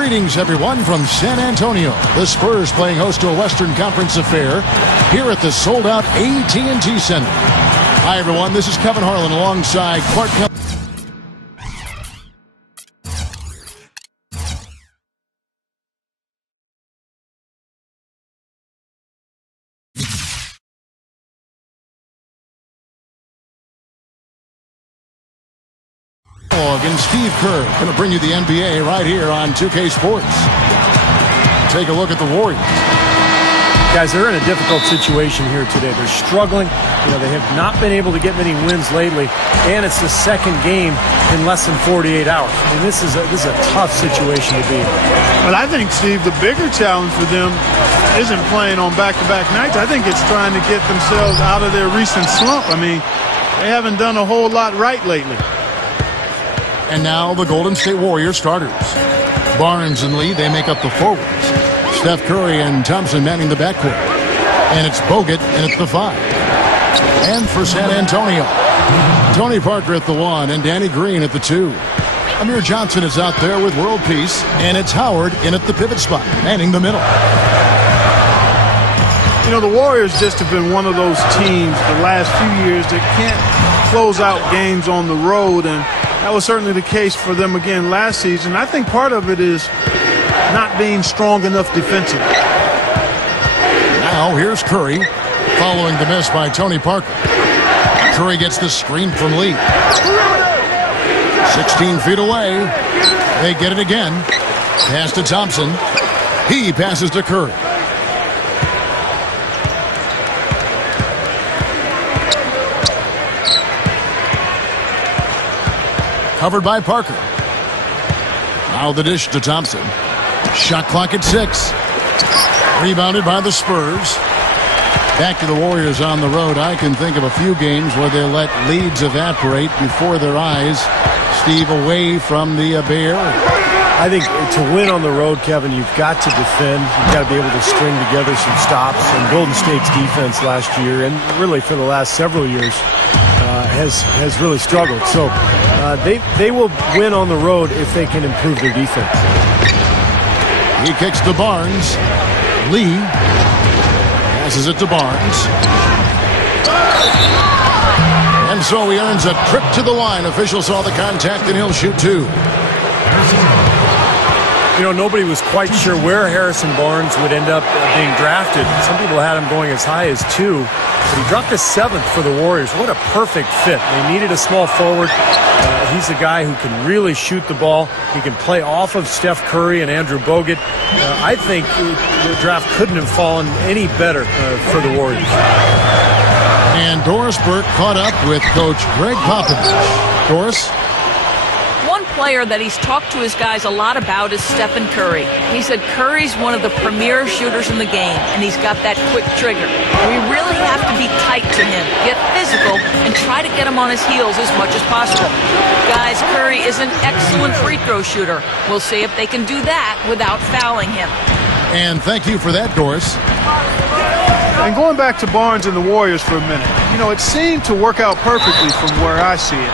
Greetings, everyone, from San Antonio. The Spurs playing host to a Western Conference affair here at the sold-out AT&T Center. Hi, everyone. This is Kevin Harlan alongside Clark. And Steve Kerr going to bring you the NBA right here on 2K Sports. Take a look at the Warriors. Guys, they're in a difficult situation here today. They're struggling. They have not been able to get many wins lately, and it's the second game in less than 48 hours. And this is a tough situation to be in. But I think, Steve, the bigger challenge for them isn't playing on back-to-back nights. I think it's trying to get themselves out of their recent slump. I mean, they haven't done a whole lot right lately. And now the Golden State Warriors starters. Barnes and Lee, they make up the forwards. Steph Curry and Thompson manning the backcourt. And it's Bogut and it's the 5. And for San Antonio, Tony Parker at the 1 and Danny Green at the 2. Amir Johnson is out there with world peace, and it's Howard in at the pivot spot, manning the middle. The Warriors just have been one of those teams the last few years that can't close out games on the road, and that was certainly the case for them again last season. I think part of it is not being strong enough defensively. Now here's Curry, following the miss by Tony Parker. Curry gets the screen from Lee. 16 feet away. They get it again. Pass to Thompson. He passes to Curry. Covered by Parker. Now the dish to Thompson. Shot clock at 6. Rebounded by the Spurs. Back to the Warriors on the road. I can think of a few games where they let leads evaporate before their eyes. Steve, away from the Bay Area. I think to win on the road, Kevin, you've got to defend. You've got to be able to string together some stops. And Golden State's defense last year, and really for the last several years, has really struggled. So they will win on the road if they can improve their defense. He kicks to Barnes. Lee passes it to Barnes. And so he earns a trip to the line. Official saw the contact, and he'll shoot 2. Nobody was quite sure where Harrison Barnes would end up being drafted. Some people had him going as high as 2. But he dropped to 7th for the Warriors. What a perfect fit. They needed a small forward. He's a guy who can really shoot the ball. He can play off of Steph Curry and Andrew Bogut. I think the draft couldn't have fallen any better for the Warriors. And Doris Burke caught up with Coach Greg Popovich. Doris? One player that he's talked to his guys a lot about is Stephen Curry. He said Curry's one of the premier shooters in the game, and he's got that quick trigger. We really have to be tight to him, get physical, and try to get him on his heels as much as possible. Guys, Curry is an excellent free throw shooter. We'll see if they can do that without fouling him. And thank you for that, Doris. And going back to Barnes and the Warriors for a minute, it seemed to work out perfectly from where I see it.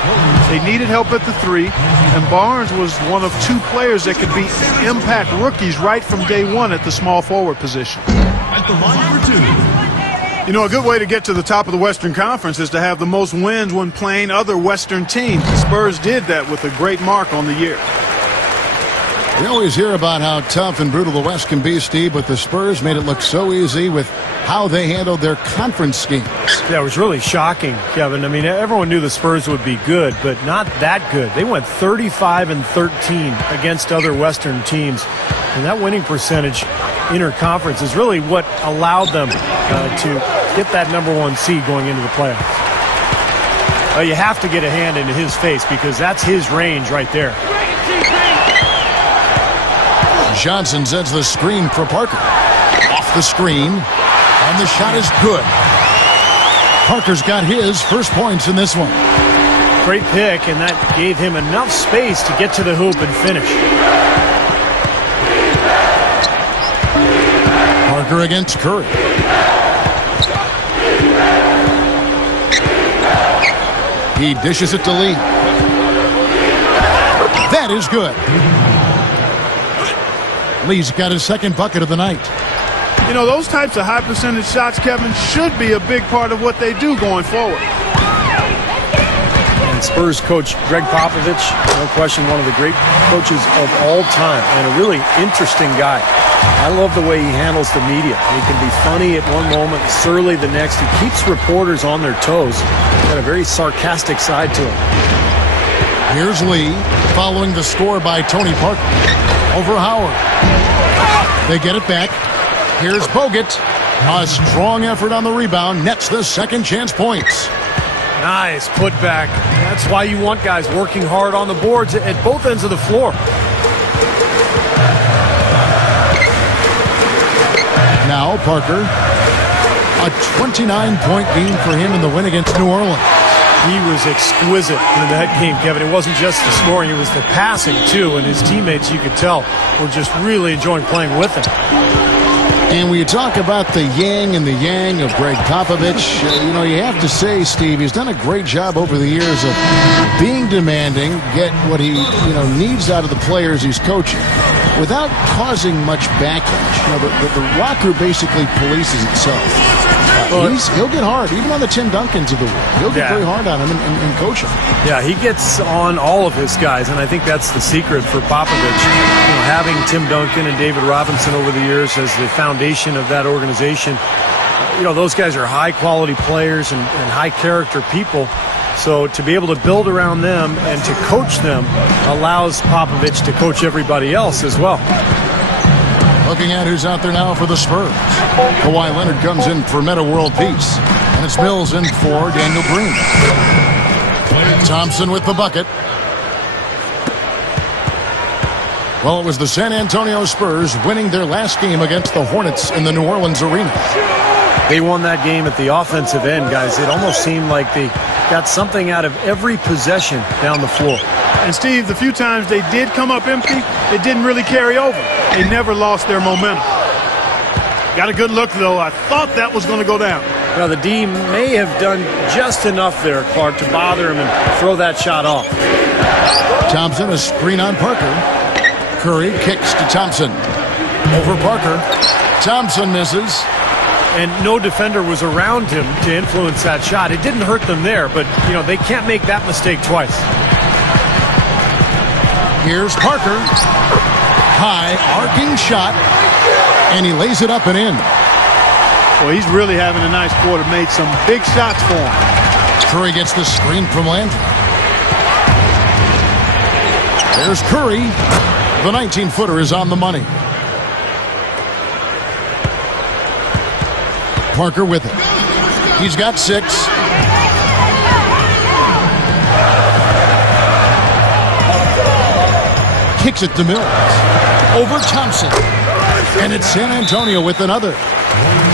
They needed help at the 3, and Barnes was one of 2 players that could be impact rookies right from day 1 at the small forward position. At the line for 2. A good way to get to the top of the Western Conference is to have the most wins when playing other Western teams. The Spurs did that with a great mark on the year. We always hear about how tough and brutal the West can be, Steve, but the Spurs made it look so easy with how they handled their conference games. Yeah, it was really shocking, Kevin. I mean, everyone knew the Spurs would be good, but not that good. They went 35-13 against other Western teams, and that winning percentage interconference is really what allowed them to get that #1 seed going into the playoffs. You have to get a hand into his face because that's his range right there. Johnson sends the screen for Parker. Off the screen, and the shot is good. Parker's got his first points in this one. Great pick, and that gave him enough space to get to the hoop and finish. Parker against Curry. He dishes it to Lee. That is good. Lee's got his second bucket of the night. You know, those types of high percentage shots, Kevin, should be a big part of what they do going forward. And Spurs coach Greg Popovich, no question, one of the great coaches of all time and a really interesting guy. I love the way he handles the media. He can be funny at one moment, surly the next. He keeps reporters on their toes. He's got a very sarcastic side to him. Here's Lee following the score by Tony Parker over Howard. They get it back. Here's Bogut. A strong effort on the rebound. Nets the second chance points. Nice putback. That's why you want guys working hard on the boards at both ends of the floor. Now Parker. A 29-point game for him in the win against New Orleans. He was exquisite in that game, Kevin. It wasn't just the scoring, it was the passing, too. And his teammates, you could tell, were just really enjoying playing with him. And when you talk about the yin and the yang of Greg Popovich, you know, you have to say, Steve, he's done a great job over the years of being demanding, get what he, needs out of the players he's coaching without causing much backlash. You know, the locker basically polices itself. He'll get hard, even on the Tim Duncans of the world. He'll get very hard on him and coach him. Yeah, he gets on all of his guys, and I think that's the secret for Popovich. Having Tim Duncan and David Robinson over the years as the foundation of that organization, those guys are high-quality players and high-character people. So to be able to build around them and to coach them allows Popovich to coach everybody else as well. Looking at who's out there now for the Spurs. Kawhi Leonard comes in for Meta World Peace. And it's Mills in for Daniel Green. Thompson with the bucket. Well, it was the San Antonio Spurs winning their last game against the Hornets in the New Orleans arena. They won that game at the offensive end, guys. It almost seemed like they got something out of every possession down the floor. And, Steve, the few times they did come up empty, it didn't really carry over. They never lost their momentum. Got a good look, though. I thought that was going to go down. Well, the D may have done just enough there, Clark, to bother him and throw that shot off. Thompson, a screen on Parker. Curry kicks to Thompson. Over Parker. Thompson misses. And no defender was around him to influence that shot. It didn't hurt them there, but, they can't make that mistake twice. Here's Parker. High, arcing shot. And he lays it up and in. Well, he's really having a nice quarter. Made some big shots for him. Curry gets the screen from Landry. There's Curry. The 19-footer is on the money. Parker with it. He's got 6. Kicks it to Mills. Over Thompson. And it's San Antonio with another.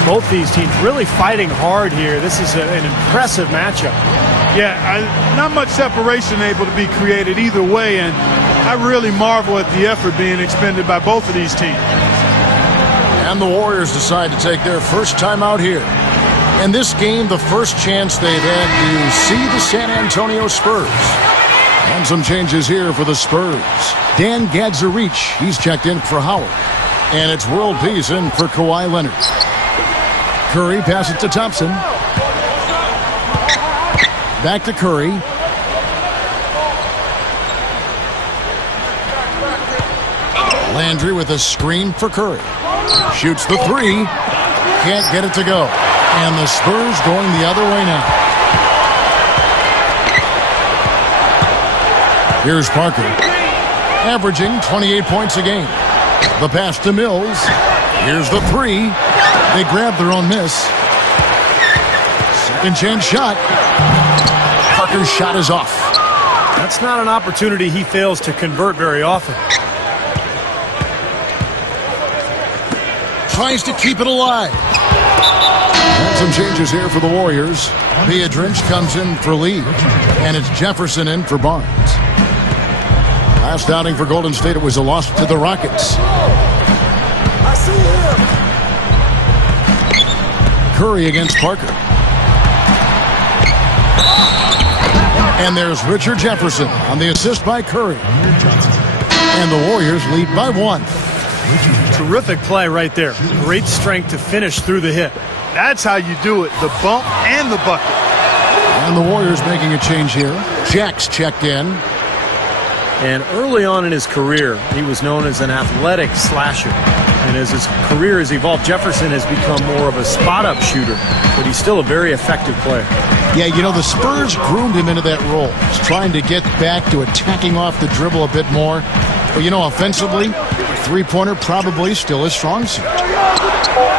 Both these teams really fighting hard here. This is an impressive matchup. Yeah, not much separation able to be created either way, and I really marvel at the effort being expended by both of these teams. And the Warriors decide to take their first time out here. In this game, the first chance they've had to see the San Antonio Spurs. And some changes here for the Spurs. Dan Gadzarich, he's checked in for Howard. And it's world peace in for Kawhi Leonard. Curry passes to Thompson. Back to Curry. Landry with a screen for Curry. Shoots the 3. Can't get it to go. And the Spurs going the other way now. Here's Parker. Averaging 28 points a game. The pass to Mills. Here's the 3. They grab their own miss. Second chance shot. Parker's shot is off. That's not an opportunity he fails to convert very often. Tries to keep it alive. And some changes here for the Warriors. Piedrinch comes in for Lee. And it's Jefferson in for Barnes. Last outing for Golden State, it was a loss to the Rockets. I see him. Curry against Parker. And there's Richard Jefferson on the assist by Curry. And the Warriors lead by 1. Terrific play right there. Great strength to finish through the hit. That's how you do it, the bump and the bucket. And the Warriors making a change here. Jack's checked in. And early on in his career, he was known as an athletic slasher. And as his career has evolved, Jefferson has become more of a spot-up shooter, but he's still a very effective player. Yeah, you know, the Spurs groomed him into that role. He's trying to get back to attacking off the dribble a bit more. But, you know, offensively, three-pointer probably still his strong suit.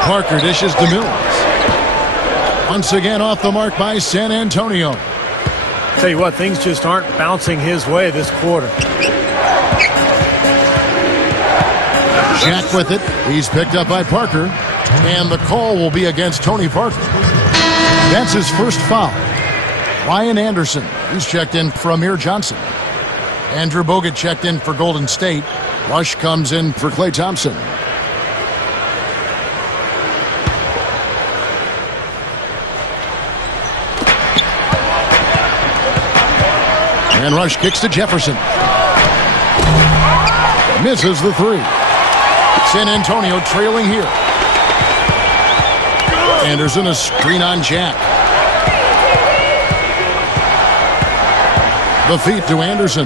Parker dishes to Mills. Once again off the mark by San Antonio. Tell you what, things just aren't bouncing his way this quarter. Jack with it. He's picked up by Parker. And the call will be against Tony Parker. That's his first foul. Ryan Anderson, who's checked in for Amir Johnson. Andrew Bogut checked in for Golden State. Rush comes in for Klay Thompson. And Rush kicks to Jefferson. Misses the three. San Antonio trailing here. Anderson a screen on Jack. The feed to Anderson.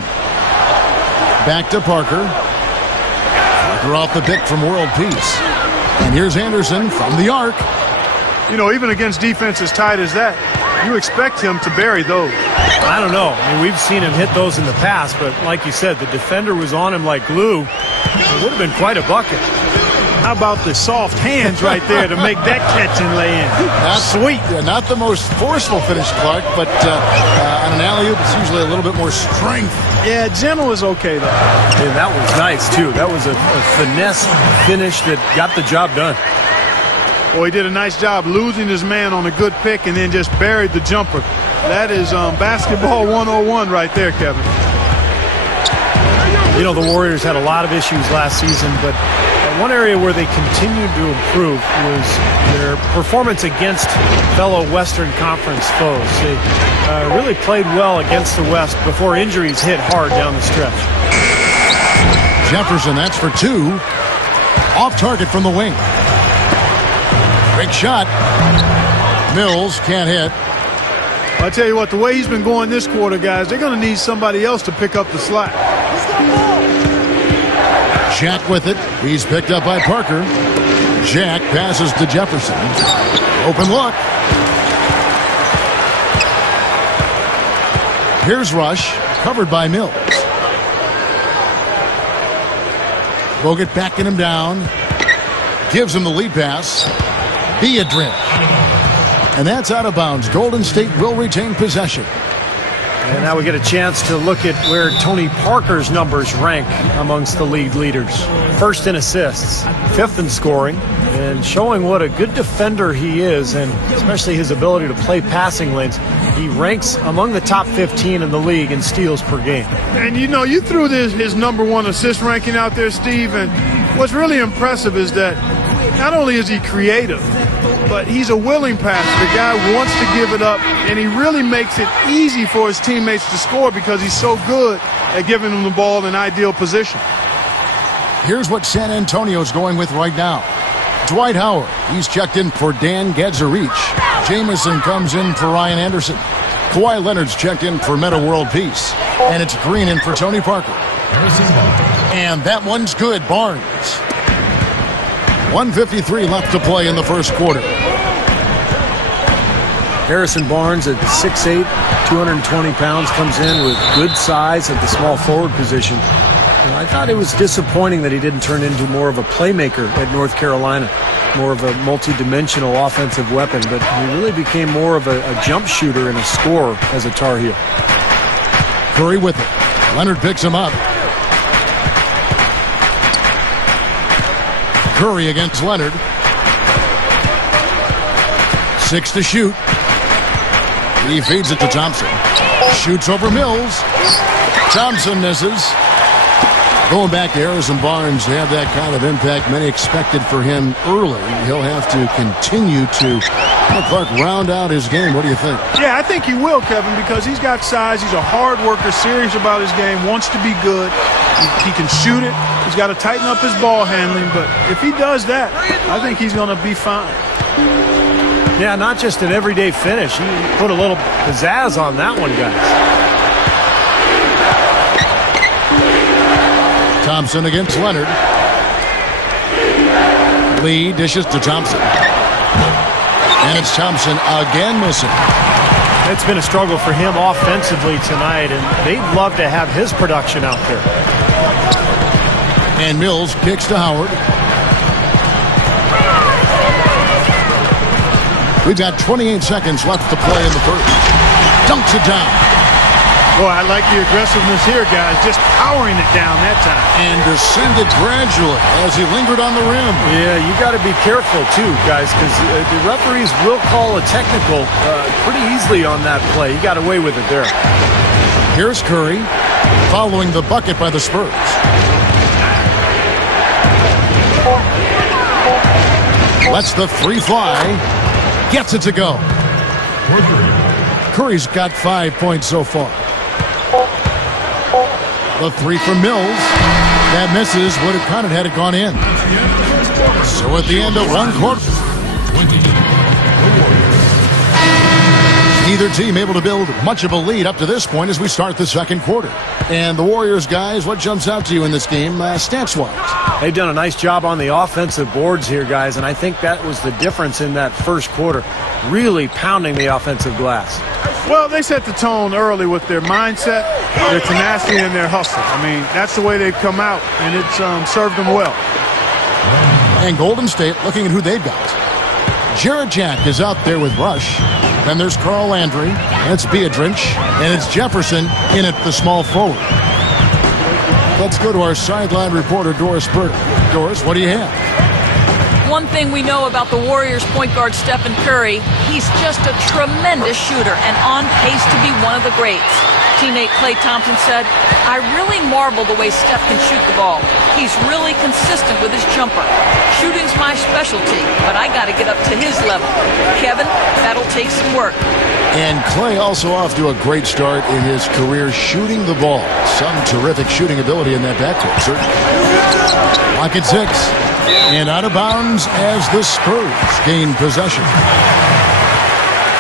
Back to Parker. Parker off the pick from World Peace. And here's Anderson from the arc. You know, even against defense as tight as that, you expect him to bury those. I don't know. I mean, we've seen him hit those in the past, but like you said, the defender was on him like glue. It would have been quite a bucket. How about the soft hands right there to make that catch and lay in? Sweet. Yeah, not the most forceful finish, Clark, but on an alley-oop, it's usually a little bit more strength. Yeah, gentle is okay, though. Yeah, that was nice, too. That was a finesse finish that got the job done. Well, he did a nice job losing his man on a good pick and then just buried the jumper. That is basketball 101 right there, Kevin. You know, the Warriors had a lot of issues last season, but one area where they continued to improve was their performance against fellow Western Conference foes. They really played well against the West before injuries hit hard down the stretch. Jefferson, that's for two. Off target from the wing. Great shot. Mills can't hit. I tell you what, the way he's been going this quarter, guys, they're going to need somebody else to pick up the slack. Jack with it. He's picked up by Parker. Jack passes to Jefferson. Open look. Here's Rush, covered by Mills. Bogut backing him down. Gives him the lead pass. Biedrin. And that's out of bounds. Golden State will retain possession. And now we get a chance to look at where Tony Parker's numbers rank amongst the league leaders. First in assists, fifth in scoring, and showing what a good defender he is, and especially his ability to play passing lanes. He ranks among the top 15 in the league in steals per game. And you know, you threw his number one assist ranking out there, Steve, and what's really impressive is that not only is he creative, but he's a willing passer. The guy wants to give it up, and he really makes it easy for his teammates to score because he's so good at giving them the ball in ideal position. Here's what San Antonio's going with right now. Dwight Howard, he's checked in for Dan Gadzarich. Jamison comes in for Ryan Anderson. Kawhi Leonard's checked in for Meta World Peace. And it's Green in for Tony Parker. And that one's good, Barnes. 1:53 left to play in the first quarter. Harrison Barnes at 6'8", 220 pounds, comes in with good size at the small forward position. And I thought it was disappointing that he didn't turn into more of a playmaker at North Carolina, more of a multi-dimensional offensive weapon, but he really became more of a jump shooter and a scorer as a Tar Heel. Curry with it. Leonard picks him up. Curry against Leonard. 6 to shoot. He feeds it to Thompson. Shoots over Mills. Thompson misses. Going back to Harrison Barnes to have that kind of impact many expected for him early. He'll have to continue to Clark round out his game. What do you think? Yeah, I think he will, Kevin, because he's got size. He's a hard worker, serious about his game, wants to be good. He can shoot it. He's got to tighten up his ball handling, but if he does that, I think he's going to be fine. Yeah, not just an everyday finish. He put a little pizzazz on that one, guys. Thompson against Leonard. Lee dishes to Thompson. And it's Thompson again missing. It's been a struggle for him offensively tonight, and they'd love to have his production out there. And Mills kicks to Howard. We've got 28 seconds left to play in the first. Dunks it down. Boy, I like the aggressiveness here, guys. Just powering it down that time. And descended gradually as he lingered on the rim. Yeah, you got to be careful, too, guys, because the referees will call a technical pretty easily on that play. He got away with it there. Here's Curry following the bucket by the Spurs. Lets the three fly. Gets it to go. Curry's got 5 points so far. The three from Mills. That misses. Would have counted had it gone in. So at the end of one quarter, neither team able to build much of a lead up to this point as we start the second quarter. And the Warriors, guys, what jumps out to you in this game stats-wise? They've done a nice job on the offensive boards here, guys, and I think that was the difference in that first quarter, really pounding the offensive glass. Well, they set the tone early with their mindset, their tenacity, and their hustle. I mean, that's the way they've come out, and it's served them well. And Golden State looking at who they've got. Jarrett Jack is out there with Rush. Then there's Carl Landry, and it's Beadrich, and it's Jefferson in at the small forward. Let's go to our sideline reporter, Doris Burke. Doris, what do you have? One thing we know about the Warriors point guard Stephen Curry, he's just a tremendous shooter and on pace to be one of the greats. Teammate Klay Thompson said, "I really marvel the way Steph can shoot the ball. He's really consistent with his jumper. Shooting's my specialty, but I got to get up to his level. Kevin, that'll take some work." And Klay also off to a great start in his career shooting the ball. Some terrific shooting ability in that backcourt, certainly. Clock at 6. And out of bounds as the Spurs gain possession.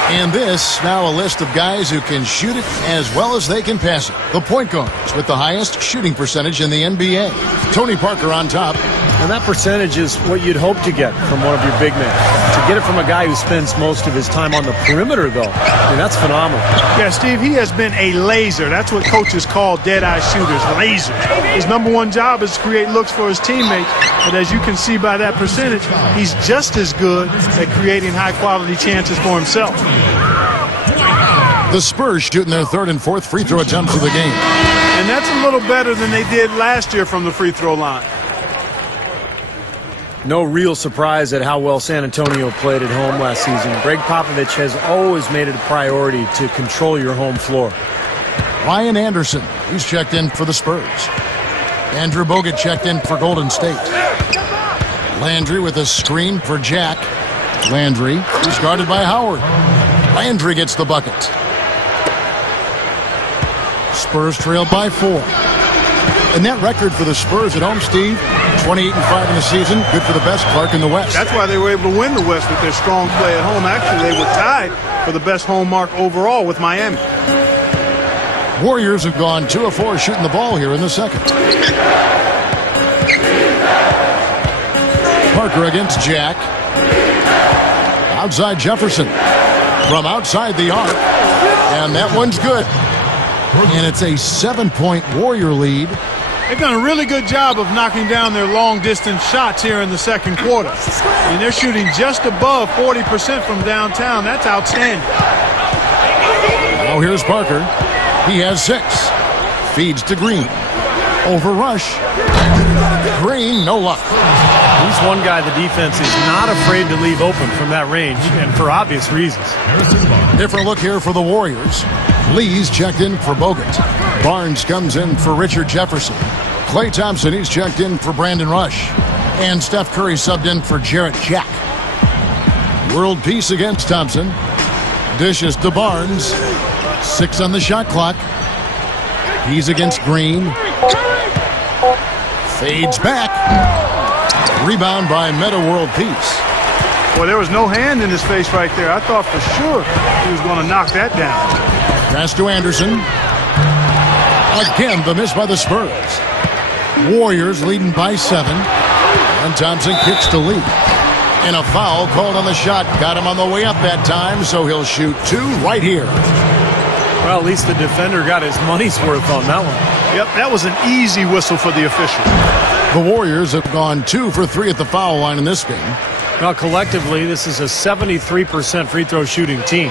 And this, now a list of guys who can shoot it as well as they can pass it. The point guards with the highest shooting percentage in the NBA. Tony Parker on top. And that percentage is what you'd hope to get from one of your big men. To get it from a guy who spends most of his time on the perimeter, though, I mean, that's phenomenal. Yeah, Steve, he has been a laser. That's what coaches call dead-eye shooters, lasers. His number one job is to create looks for his teammates. But as you can see by that percentage, he's just as good at creating high-quality chances for himself. The Spurs shooting their third and fourth free throw attempts of the game. And that's a little better than they did last year from the free throw line. No real surprise at how well San Antonio played at home last season. Greg Popovich has always made it a priority to control your home floor. Ryan Anderson, he's checked in for the Spurs. Andrew Bogut checked in for Golden State. Landry with a screen for Jack. Landry, he's guarded by Howard. Landry gets the bucket. Spurs trail by 4. A net record for the Spurs at home, Steve. 28-5 in the season. Good for the best Clark in the West. That's why they were able to win the West with their strong play at home. Actually, they were tied for the best home mark overall with Miami. Warriors have gone 2 of 4 shooting the ball here in the second. Parker against Jack. Outside Jefferson. From outside the arc. And that one's good. And it's a 7-point Warrior lead. They've done a really good job of knocking down their long-distance shots here in the second quarter. I mean, they're shooting just above 40% from downtown. That's outstanding. Now here's Parker. He has 6. Feeds to Green. Over Rush. Green, no luck. He's one guy the defense is not afraid to leave open from that range, and for obvious reasons. Different look here for the Warriors. Lee's checked in for Bogut. Barnes comes in for Richard Jefferson. Klay Thompson, he's checked in for Brandon Rush. And Steph Curry subbed in for Jarrett Jack. World peace against Thompson. Dishes to Barnes. 6 on the shot clock. He's against Green. Fades back. Rebound by Meta World Peace. Well, there was no hand in his face right there. I thought for sure he was going to knock that down. Pass to Anderson. Again, the miss by the Spurs. Warriors leading by 7. And Thompson kicks to Lee. And a foul called on the shot. Got him on the way up that time, so he'll shoot 2 right here. Well, at least the defender got his money's worth on that one. Yep, that was an easy whistle for the official. The Warriors have gone 2 for 3 at the foul line in this game. Now, collectively, this is a 73% free throw shooting team.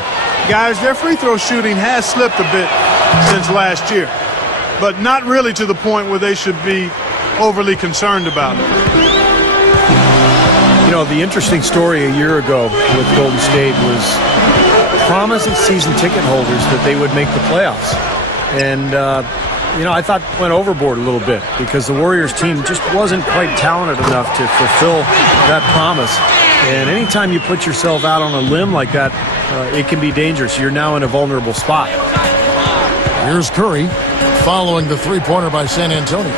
Guys, their free throw shooting has slipped a bit since last year, but not really to the point where they should be overly concerned about it. You know, the interesting story a year ago with Golden State was promising season ticket holders that they would make the playoffs. And, you know, I thought went overboard a little bit because the Warriors team just wasn't quite talented enough to fulfill that promise. And anytime you put yourself out on a limb like that, it can be dangerous. You're now in a vulnerable spot. Here's Curry following the three-pointer by San Antonio.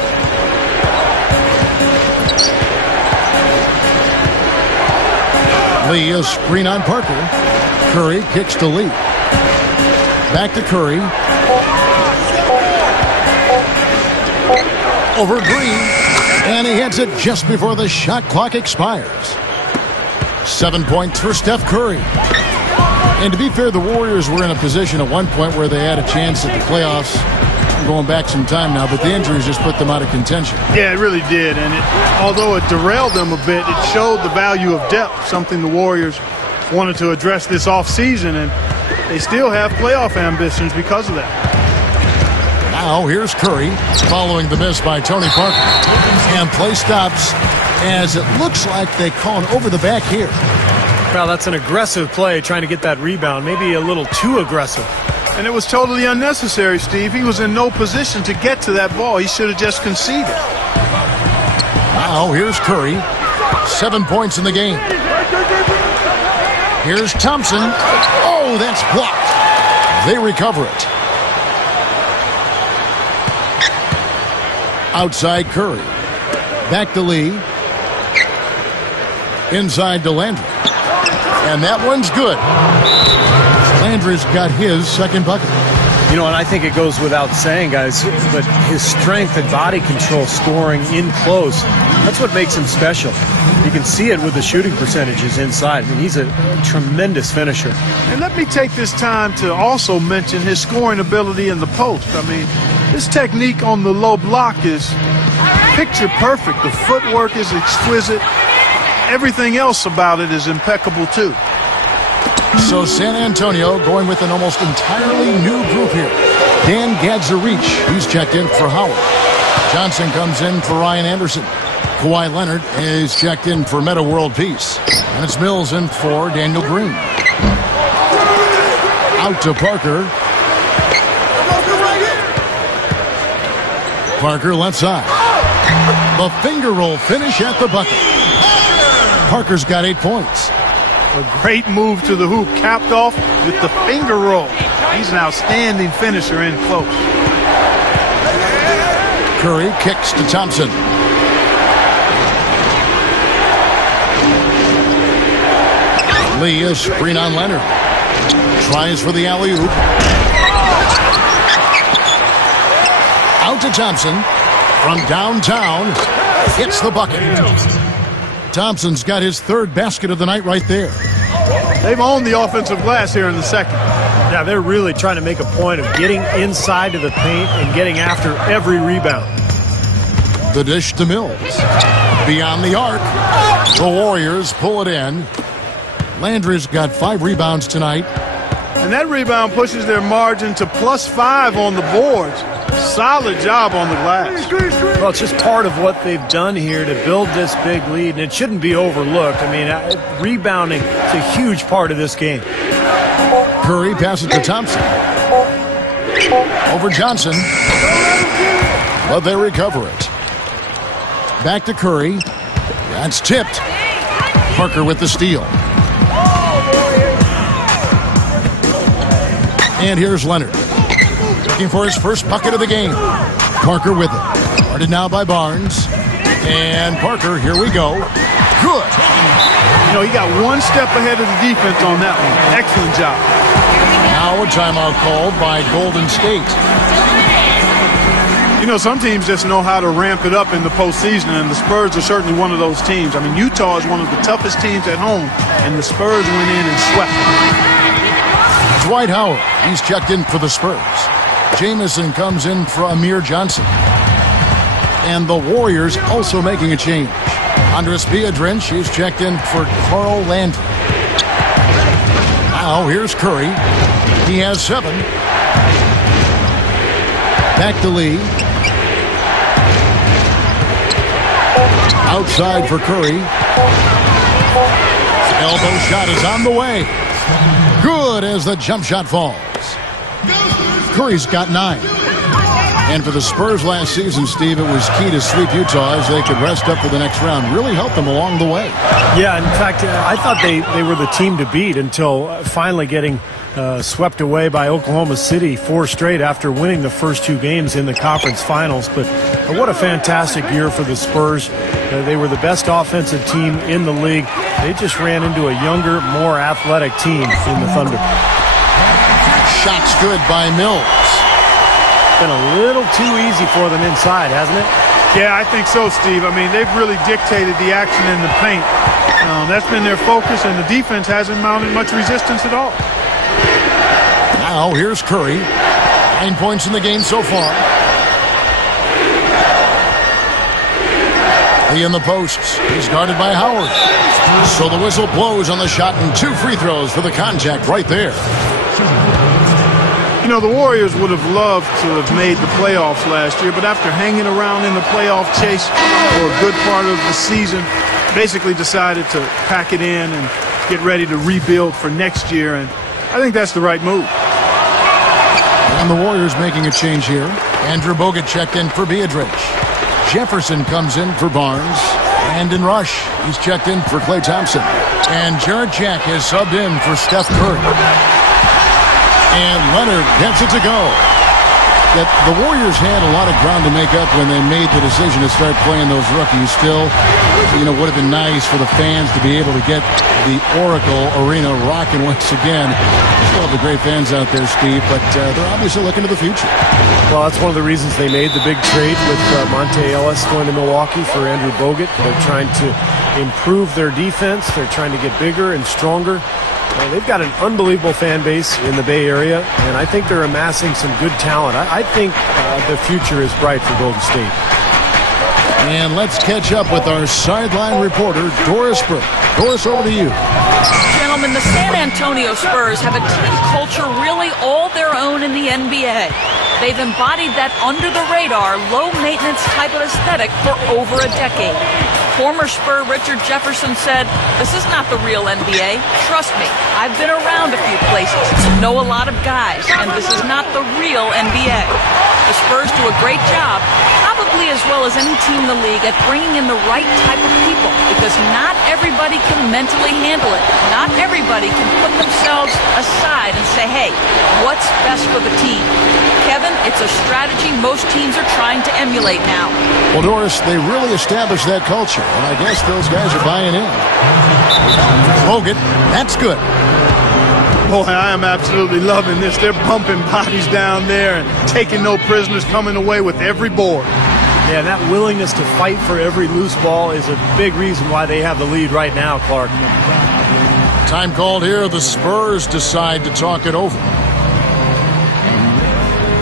Lee, a screen on Parker. Curry kicks to Lee. Back to Curry. Over Green. And he hits it just before the shot clock expires. 7 points for Steph Curry. And to be fair, the Warriors were in a position at one point where they had a chance at the playoffs. Going back some time now, but the injuries just put them out of contention. Yeah, it really did. And although it derailed them a bit, it showed the value of depth, something the Warriors wanted to address this offseason, and they still have playoff ambitions because of that. Now here's Curry following the miss by Tony Parker. And play stops as it looks like they call an over the back here. Well, that's an aggressive play trying to get that rebound, maybe a little too aggressive. And it was totally unnecessary, Steve. He was in no position to get to that ball. He should have just conceded. Now here's Curry. 7 points in the game. Here's Thompson. Oh, that's blocked. They recover it. Outside Curry. Back to Lee. Inside to Landry. And that one's good. Landry's got his second bucket. You know, and I think it goes without saying, guys, but his strength and body control scoring in close, that's what makes him special. You can see it with the shooting percentages inside. I mean, he's a tremendous finisher. And let me take this time to also mention his scoring ability in the post. I mean, his technique on the low block is picture perfect. The footwork is exquisite. Everything else about it is impeccable, too. So San Antonio going with an almost entirely new group here. Dan Gadzarich, he's checked in for Howard. Johnson comes in for Ryan Anderson. Kawhi Leonard is checked in for Meta World Peace. And it's Mills in for Daniel Green. Out to Parker. Parker left side. The finger roll finish at the bucket. Parker's got 8 points. A great move to the hoop, capped off with the finger roll. He's an outstanding finisher in close. Curry kicks to Thompson. Lee, a screen on Leonard. Tries for the alley-oop. Out to Thompson. From downtown, hits the bucket. Thompson's got his third basket of the night right there. They've owned the offensive glass here in the second. Yeah, they're really trying to make a point of getting inside to the paint and getting after every rebound. The dish to Mills. Beyond the arc. The Warriors pull it in. Landry's got 5 rebounds tonight. And that rebound pushes their margin to +5 on the boards. Solid job on the glass. Well, it's just part of what they've done here to build this big lead, and it shouldn't be overlooked. I mean, rebounding is a huge part of this game. Curry passes to Thompson. Over Johnson. But they recover it. Back to Curry. That's tipped. Parker with the steal. And here's Leonard. Looking for his first bucket of the game. Parker with it. Guarded now by Barnes. And Parker, here we go. Good. You know, he got one step ahead of the defense on that one. Excellent job. Now a timeout called by Golden State. You know, some teams just know how to ramp it up in the postseason, and the Spurs are certainly one of those teams. I mean, Utah is one of the toughest teams at home, and the Spurs went in and swept them. Dwight Howard, he's checked in for the Spurs. Jamison comes in for Amir Johnson. And the Warriors also making a change. Andres Biedrins, he's checked in for Carl Landry. Now here's Curry. He has 7. Back to Lee. Outside for Curry. Elbow shot is on the way. Good as the jump shot falls. Curry's got 9. And for the Spurs last season, Steve, it was key to sweep Utah as they could rest up for the next round. Really helped them along the way. Yeah, in fact, I thought they were the team to beat until finally getting swept away by Oklahoma City 4 straight after winning the first 2 games in the conference finals. But what a fantastic year for the Spurs. They were the best offensive team in the league. They just ran into a younger, more athletic team in the Thunder. Shots good by Mills. Been a little too easy for them inside, hasn't it? Yeah, I think so, Steve. I mean, they've really dictated the action in the paint. That's been their focus, and the defense hasn't mounted much resistance at all. Now here's Curry. 9 points in the game so far. Lee in the posts. He's guarded by Howard. So the whistle blows on the shot, and 2 free throws for the contact right there. You know, the Warriors would have loved to have made the playoffs last year, but after hanging around in the playoff chase for a good part of the season, basically decided to pack it in and get ready to rebuild for next year, and I think that's the right move. And the Warriors making a change here. Andrew Bogut checked in for Biedrins. Jefferson comes in for Barnes. Brandon Rush, he's checked in for Klay Thompson. And Jarrett Jack has subbed in for Steph Curry. And Leonard gets it to go. That the Warriors had a lot of ground to make up when they made the decision to start playing those rookies. Still, you know, would have been nice for the fans to be able to get the Oracle Arena rocking once again. Still have the great fans out there, Steve, but they're obviously looking to the future. Well, that's one of the reasons they made the big trade with Monte Ellis going to Milwaukee for Andrew Bogut. They're trying to improve their defense. They're trying to get bigger and stronger. They've got an unbelievable fan base in the Bay Area, and I think they're amassing some good talent. I think the future is bright for Golden State. And let's catch up with our sideline reporter, Doris Burke. Doris, over to you. Gentlemen, the San Antonio Spurs have a team culture really all their own in the NBA. They've embodied that under-the-radar, low-maintenance type of aesthetic for over a decade. Former Spur Richard Jefferson said, "This is not the real NBA. Trust me, I've been around a few places, know a lot of guys, and this is not the real NBA." The Spurs do a great job, probably as well as any team in the league, at bringing in the right type of people, because not everybody can mentally handle it. Not everybody can put themselves aside and say, hey, what's best for the team? Kevin, it's a strategy most teams are trying to emulate now. Well, Doris, they really established that culture, and I guess those guys are buying in. Bogut, that's good. Boy, I am absolutely loving this. They're bumping bodies down there and taking no prisoners, coming away with every board. Yeah, that willingness to fight for every loose ball is a big reason why they have the lead right now, Clark. Time called here. The Spurs decide to talk it over.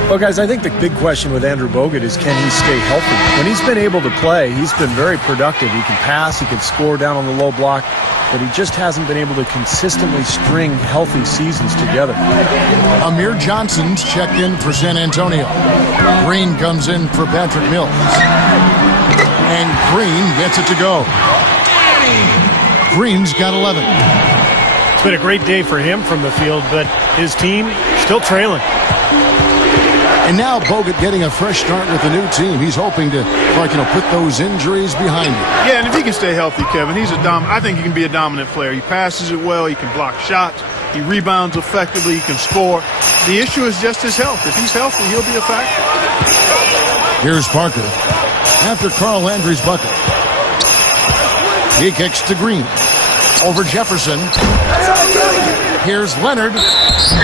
Well, guys, I think the big question with Andrew Bogut is, can he stay healthy? When he's been able to play, he's been very productive. He can pass, he can score down on the low block, but he just hasn't been able to consistently string healthy seasons together. Amir Johnson's checked in for San Antonio. Green comes in for Patrick Mills. And Green gets it to go. Green's got 11. It's been a great day for him from the field, but his team still trailing. And now Bogut getting a fresh start with the new team. He's hoping to, like, put those injuries behind him. Yeah, and if he can stay healthy, Kevin, I think he can be a dominant player. He passes it well. He can block shots. He rebounds effectively. He can score. The issue is just his health. If he's healthy, he'll be a factor. Here's Parker. After Carl Landry's bucket. He kicks to Green. Over Jefferson. Here's Leonard.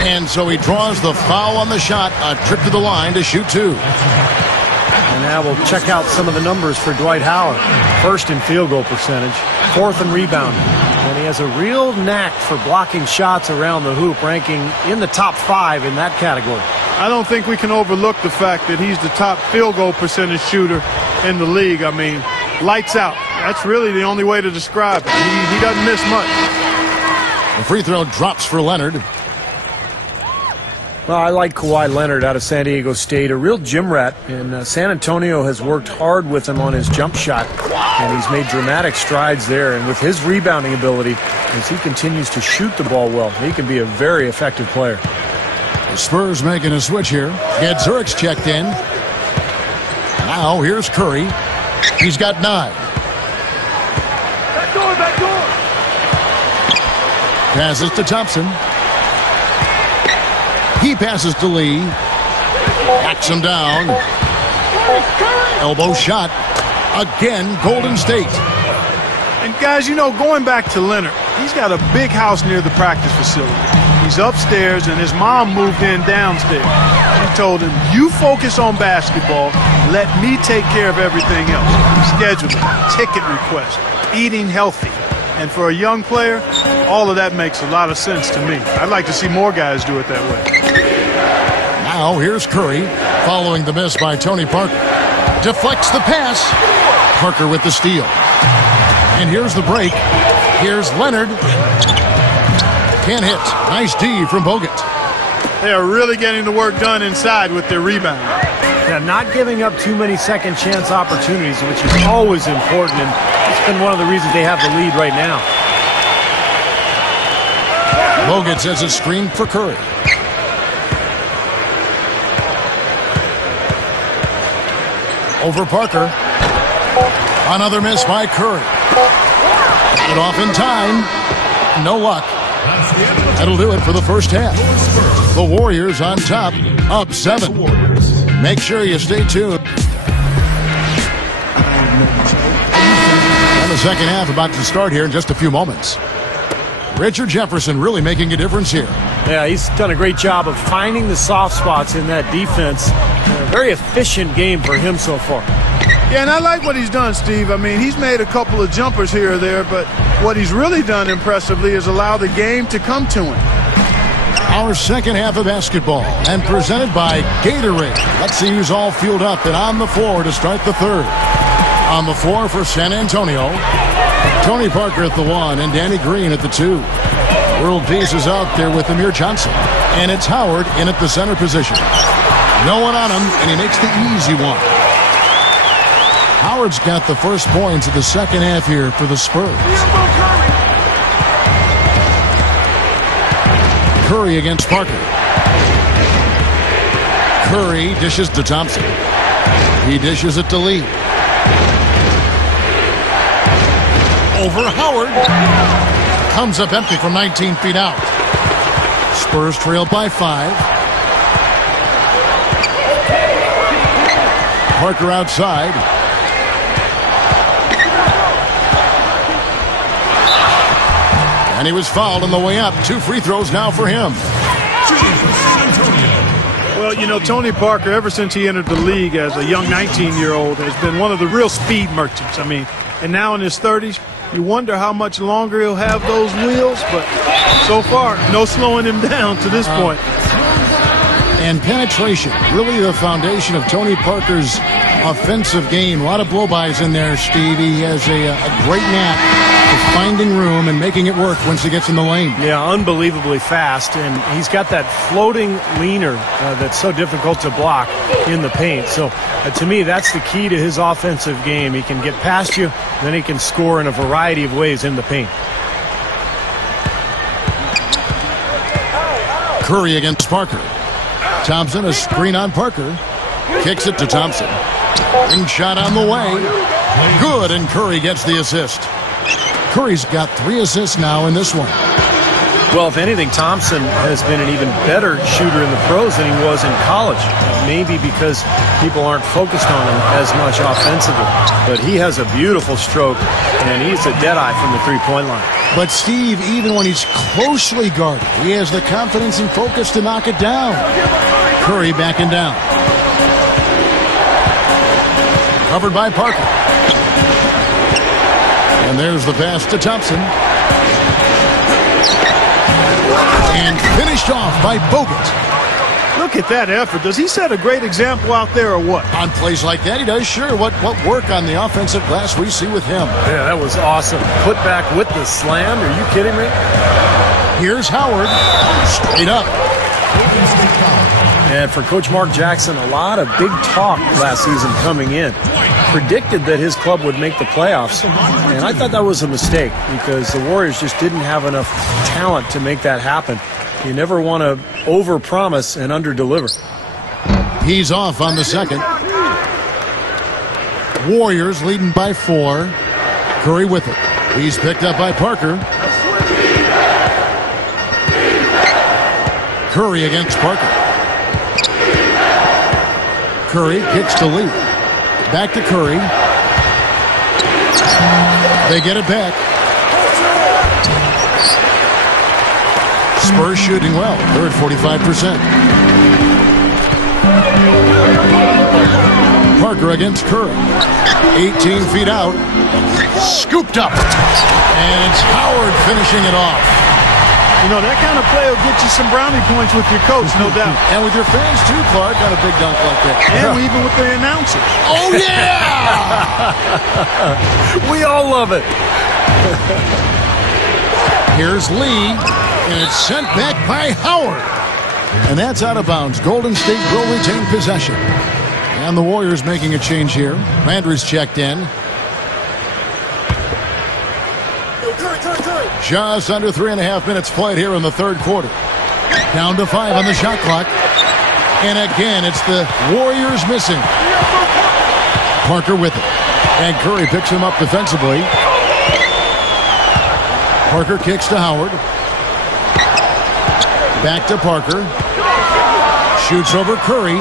And so he draws the foul on the shot. A trip to the line to shoot two. And now we'll check out some of the numbers for Dwight Howard. First in field goal percentage. Fourth in rebounding. And he has a real knack for blocking shots around the hoop, ranking in the top 5 in that category. I don't think we can overlook the fact that he's the top field goal percentage shooter in the league. I mean, lights out. That's really the only way to describe it. He doesn't miss much. The free throw drops for Leonard. Well, I like Kawhi Leonard out of San Diego State, a real gym rat, and San Antonio has worked hard with him on his jump shot, and he's made dramatic strides there. And with his rebounding ability, as he continues to shoot the ball well, he can be a very effective player. The Spurs making a switch here. Get Zurich's checked in. Now here's Curry. He's got 9. Back door, back door. Passes to Thompson. He passes to Lee. Backs him down. Elbow shot. Again, Golden State. And guys, you know, going back to Leonard, he's got a big house near the practice facility. He's upstairs, and his mom moved in downstairs. She told him, you focus on basketball, let me take care of everything else. Scheduling, ticket requests, eating healthy. And for a young player, all of that makes a lot of sense to me. I'd like to see more guys do it that way. Now here's Curry, following the miss by Tony Parker. Deflects the pass. Parker with the steal. And here's the break. Here's Leonard. Can't hit. Nice D from Bogut. They are really getting the work done inside with their rebound. Yeah, not giving up too many second chance opportunities, which is always important, and it's been one of the reasons they have the lead right now. Bogut says it's screened for Curry. Over Parker. Another miss by Curry. Get off in time. No luck. That'll do it for the first half. The Warriors on top, up 7. Make sure you stay tuned. And the second half about to start here in just a few moments. Richard Jefferson really making a difference here. Yeah, he's done a great job of finding the soft spots in that defense. A very efficient game for him so far. Yeah, and I like what he's done, Steve. I mean, he's made a couple of jumpers here or there, but what he's really done impressively is allow the game to come to him. Our second half of basketball, and presented by Gatorade. Let's see who's all fueled up and on the floor to start the third. On the floor for San Antonio, Tony Parker at the 1 and Danny Green at the 2. World Peace is out there with Amir Johnson, and it's Howard in at the center position. No one on him, and he makes the easy one. Howard's got the first points of the second half here for the Spurs. Curry against Parker. Curry dishes to Thompson. He dishes it to Lee. Over Howard. Comes up empty from 19 feet out. Spurs trail by 5. Parker outside. And he was fouled on the way up. 2 free throws now for him. Well, you know, Tony Parker, ever since he entered the league as a young 19-year-old, has been one of the real speed merchants. I mean, and now in his 30s, you wonder how much longer he'll have those wheels, but so far, no slowing him down to this point. And penetration, really the foundation of Tony Parker's offensive game. A lot of blow-bys in there, Steve. He has a great knack of finding room and making it work once he gets in the lane. Yeah, unbelievably fast, and he's got that floating leaner that's so difficult to block in the paint. So, to me, that's the key to his offensive game. He can get past you, then he can score in a variety of ways in the paint. Curry against Parker. Thompson, a screen on Parker. Kicks it to Thompson. Ring shot on the way. Good, and Curry gets the assist. Curry's got 3 assists now in this one. Well, if anything, Thompson has been an even better shooter in the pros than he was in college. Maybe because people aren't focused on him as much offensively. But he has a beautiful stroke, and he's a deadeye from the three-point line. But Steve, even when he's closely guarded, he has the confidence and focus to knock it down. Curry backing down. Covered by Parker. And there's the pass to Thompson. And finished off by Bogut. Look at that effort. Does he set a great example out there or what? On plays like that, he does. Sure. What work on the offensive glass we see with him. Yeah, that was awesome. Put back with the slam. Are you kidding me? Here's Howard. Straight up. And for Coach Mark Jackson, a lot of big talk last season coming in. Predicted that his club would make the playoffs, and I thought that was a mistake because the Warriors just didn't have enough talent to make that happen. You never want to overpromise and underdeliver. He's off on the second. Warriors leading by 4. Curry with it. He's picked up by Parker. Curry against Parker. Curry kicks to Lee. Back to Curry. They get it back. Spurs shooting well. They're at 45%. Parker against Curry. 18 feet out. Scooped up. And it's Howard finishing it off. You know, that kind of play will get you some brownie points with your coach, no doubt. And with your fans, too, Clark, on a big dunk like that. And even with the announcers. Oh, yeah! We all love it. Here's Lee, and it's sent back by Howard. And that's out of bounds. Golden State will retain possession. And the Warriors making a change here. Landry's checked in. Just under 3.5 minutes played here in the third quarter. Down to 5 on the shot clock. And again, it's the Warriors missing. Parker with it. And Curry picks him up defensively. Parker kicks to Howard. Back to Parker. Shoots over Curry.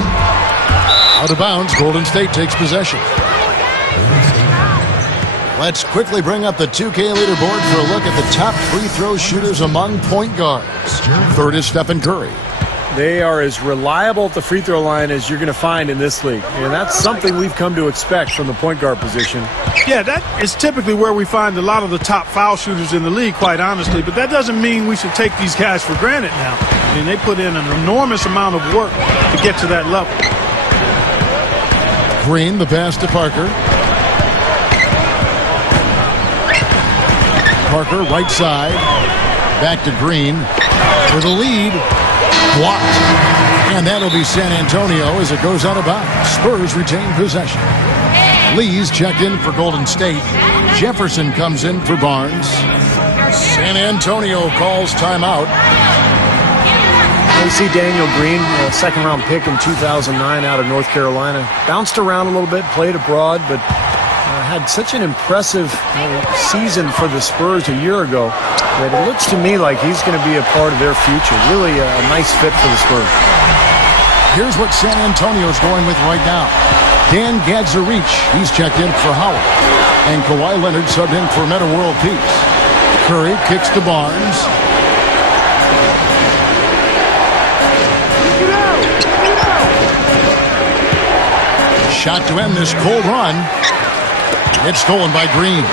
Out of bounds. Golden State takes possession. Let's quickly bring up the 2K leaderboard for a look at the top free throw shooters among point guards. Third is Stephen Curry. They are as reliable at the free throw line as you're going to find in this league. And that's something we've come to expect from the point guard position. Yeah, that is typically where we find a lot of the top foul shooters in the league, quite honestly. But that doesn't mean we should take these guys for granted now. I mean, they put in an enormous amount of work to get to that level. Green, the pass to Parker. Parker, right side. Back to Green. For the lead. Blocked. And that'll be San Antonio as it goes out of bounds. Spurs retain possession. Lee's checked in for Golden State. Jefferson comes in for Barnes. San Antonio calls timeout. We see Daniel Green, a second-round pick in 2009 out of North Carolina. Bounced around a little bit, played abroad, but had such an impressive season for the Spurs a year ago that it looks to me like he's going to be a part of their future. Really a nice fit for the Spurs. Here's what San Antonio's going with right now. Dan Gadzarich, he's checked in for Howard. And Kawhi Leonard subbed in for Metta World Peace. Curry kicks to Barnes. Shot to end this cold run. It's stolen by Green.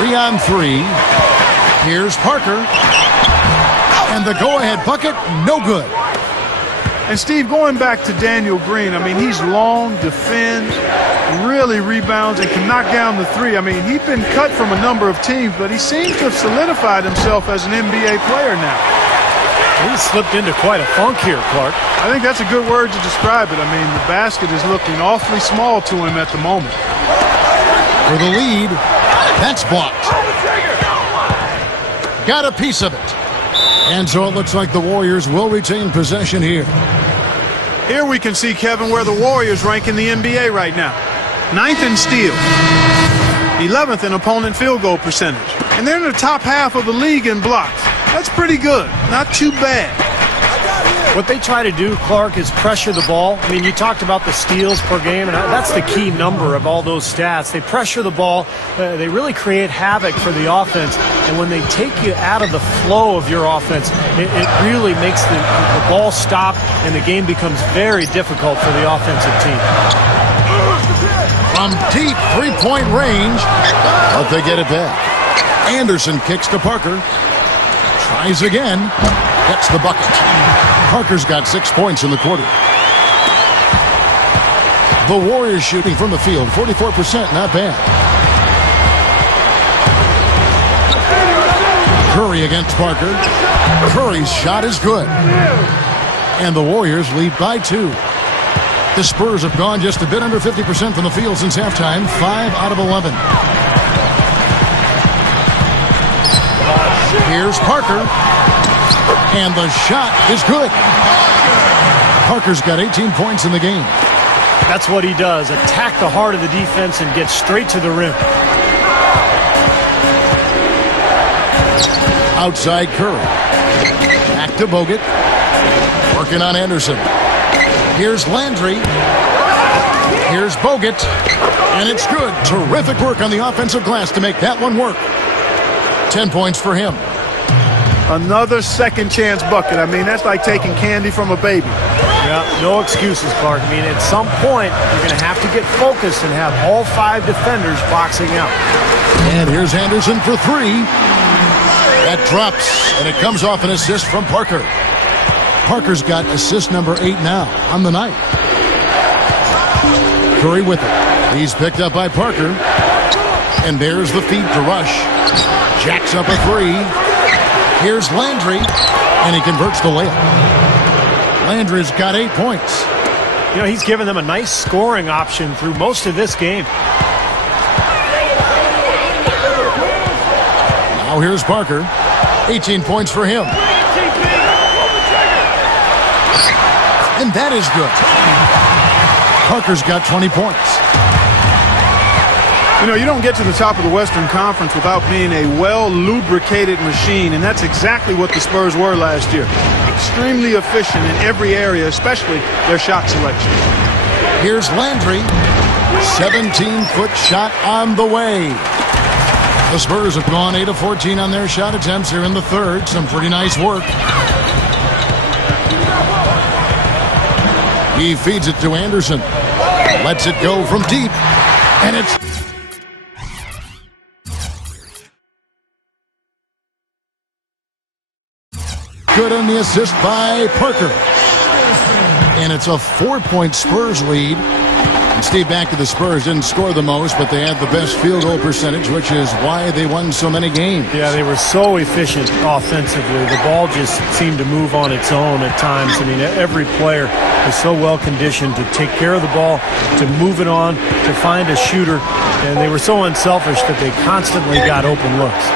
3-on-3. Here's Parker. And the go-ahead bucket, no good. And Steve, going back to Daniel Green, I mean, he's long, defends, really rebounds, and can knock down the three. I mean, he's been cut from a number of teams, but he seems to have solidified himself as an NBA player now. He slipped into quite a funk here, Clark. I think that's a good word to describe it. I mean, the basket is looking awfully small to him at the moment. For the lead, that's blocked. Got a piece of it. And so it looks like the Warriors will retain possession here. Here we can see, Kevin, where the Warriors rank in the NBA right now. 9th in steals, 11th in opponent field goal percentage, and they're in the top half of the league in blocks. That's pretty good. Not too bad. What they try to do, Clark, is pressure the ball. I mean, you talked about the steals per game, and that's the key number of all those stats. They pressure the ball. They really create havoc for the offense. And when they take you out of the flow of your offense, it really makes the ball stop, and the game becomes very difficult for the offensive team. From deep three-point range, but they get it back. Anderson kicks to Parker. Tries again. Gets the bucket. Parker's got 6 points in the quarter. The Warriors shooting from the field, 44%, not bad. Curry against Parker. Curry's shot is good. And the Warriors lead by 2. The Spurs have gone just a bit under 50% from the field since halftime, 5 out of 11. Here's Parker. And the shot is good. Parker's got 18 points in the game. That's what he does. Attack the heart of the defense and get straight to the rim. Outside Curry. Back to Bogut. Working on Anderson. Here's Landry. Here's Bogut. And it's good. Terrific work on the offensive glass to make that one work. 10 points for him. Another second chance bucket. I mean, that's like taking candy from a baby. Yeah, no excuses, Clark. I mean, at some point, you're going to have to get focused and have all 5 defenders boxing out. And here's Anderson for 3. That drops, and it comes off an assist from Parker. Parker's got assist number 8 now on the night. Curry with it. He's picked up by Parker. And there's the feed to Rush. Jacks up a 3. Here's Landry, and he converts the layup. Landry's got 8 points. You know, he's given them a nice scoring option through most of this game. Now here's Parker. 18 points for him. And that is good. Parker's got 20 points. You know, you don't get to the top of the Western Conference without being a well-lubricated machine, and that's exactly what the Spurs were last year. Extremely efficient in every area, especially their shot selection. Here's Landry. 17-foot shot on the way. The Spurs have gone 8 of 14 on their shot attempts here in the third. Some pretty nice work. He feeds it to Anderson. Lets it go from deep. And it's good on the assist by Parker. And it's a 4-point Spurs lead. And Steve, back to the Spurs, didn't score the most, but they had the best field goal percentage, which is why they won so many games. Yeah, they were so efficient offensively. The ball just seemed to move on its own at times. I mean, every player is so well conditioned to take care of the ball, to move it on, to find a shooter. And they were so unselfish that they constantly got open looks.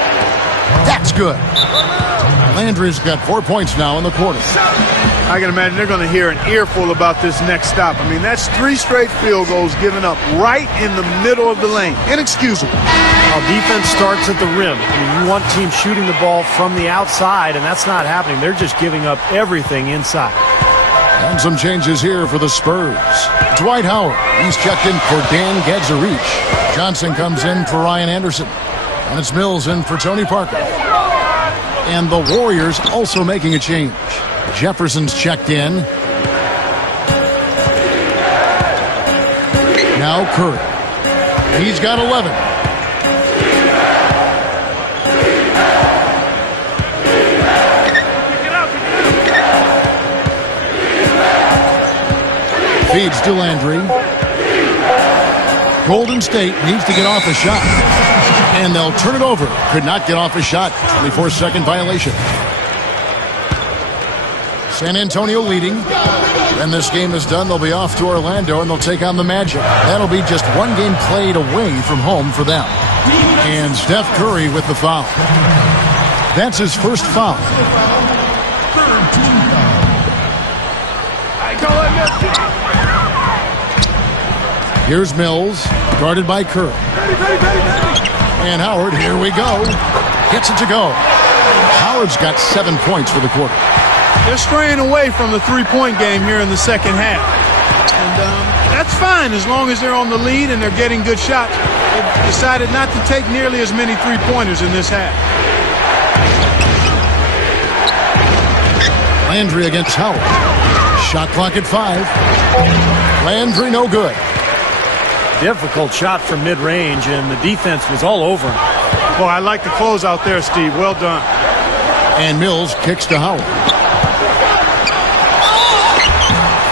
That's good. Landry's got 4 points now in the quarter. I can imagine they're going to hear an earful about this next stop. I mean, that's 3 straight field goals given up right in the middle of the lane. Inexcusable. Well, defense starts at the rim. I mean, you want teams shooting the ball from the outside, and that's not happening. They're just giving up everything inside. And some changes here for the Spurs. Dwight Howard, he's checked in for Dan Gadzarich. Johnson comes in for Ryan Anderson. And it's Mills in for Tony Parker. And the Warriors also making a change. Jefferson's checked in. Now Curry. He's got 11. Feeds to Landry. Golden State needs to get off a shot. And they'll turn it over. Could not get off a shot. 24-second violation. San Antonio leading. When this game is done, they'll be off to Orlando, and they'll take on the Magic. That'll be just one game played away from home for them. And Steph Curry with the foul. That's his first foul. Here's Mills, guarded by Curry. And Howard, here we go. Gets it to go. Howard's got 7 points for the quarter. They're straying away from the three-point game here in the second half. And that's fine as long as they're on the lead and they're getting good shots. They've decided not to take nearly as many three-pointers in this half. Landry against Howard. Shot clock at 5. Landry no good. Difficult shot from mid-range, and the defense was all over him. Boy, I like the close out there, Steve. Well done. And Mills kicks to Howard.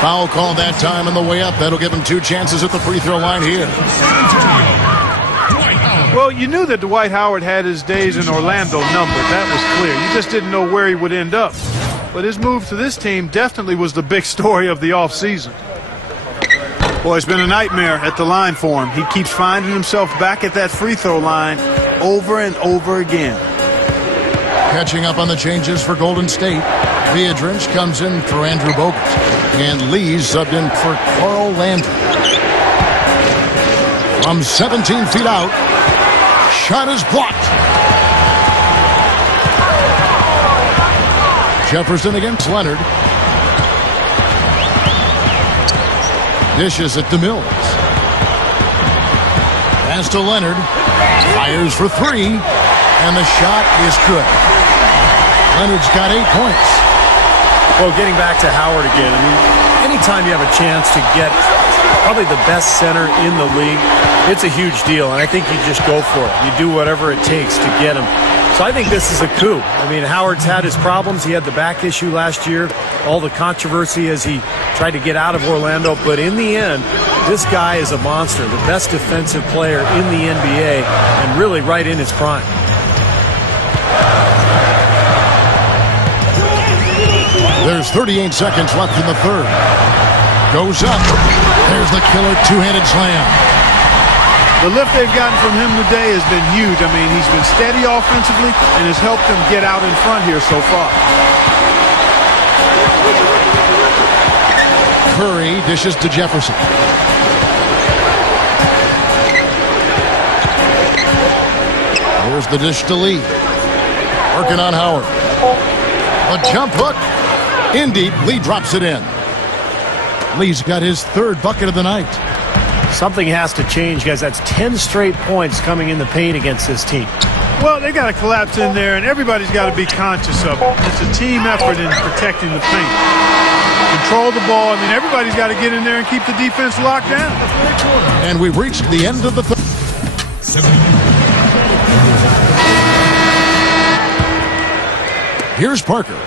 Foul call that time on the way up. That'll give him 2 chances at the free throw line here. Well, you knew that Dwight Howard had his days in Orlando numbered. That was clear. You just didn't know where he would end up. But his move to this team definitely was the big story of the offseason. Boy, it's been a nightmare at the line for him. He keeps finding himself back at that free throw line over and over again. Catching up on the changes for Golden State. Viadrich comes in for Andrew Bogut. And Lee's subbed in for Carl Landry. From 17 feet out. Shot is blocked. Jefferson against Leonard. Dishes it to Mills. Pass to Leonard. Fires for 3. And the shot is good. Leonard's got 8 points. Well, getting back to Howard again, I mean, anytime you have a chance to get probably the best center in the league, it's a huge deal, and I think you just go for it. You do whatever it takes to get him. So I think this is a coup. I mean, Howard's had his problems. He had the back issue last year, all the controversy as he tried to get out of Orlando. But in the end, this guy is a monster, the best defensive player in the NBA, and really right in his prime. There's 38 seconds left in the third. Goes up. There's the killer two-handed slam. The lift they've gotten from him today has been huge. I mean, he's been steady offensively and has helped them get out in front here so far. Curry dishes to Jefferson. Here's the dish to Lee. Working on Howard. A jump hook. In deep, Lee drops it in. Lee's got his 3rd bucket of the night. Something has to change, guys. That's 10 straight points coming in the paint against this team. Well, they got to collapse in there, and everybody's got to be conscious of it. It's a team effort in protecting the paint. Control the ball. I mean, everybody's got to get in there and keep the defense locked down. And we've reached the end of the third. Here's Parker.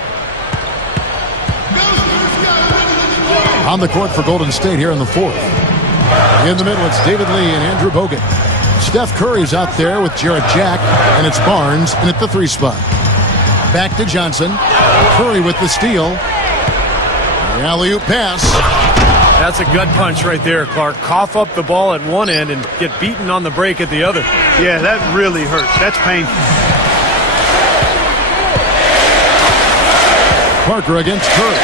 On the court for Golden State here in the 4th. In the middle, it's David Lee and Andrew Bogut. Steph Curry's out there with Jarrett Jack, and it's Barnes in at the 3 spot. Back to Johnson. Curry with the steal. The alley-oop pass. That's a gut punch right there, Clark. Cough up the ball at one end and get beaten on the break at the other. Yeah, that really hurts. That's painful. Parker against Curry.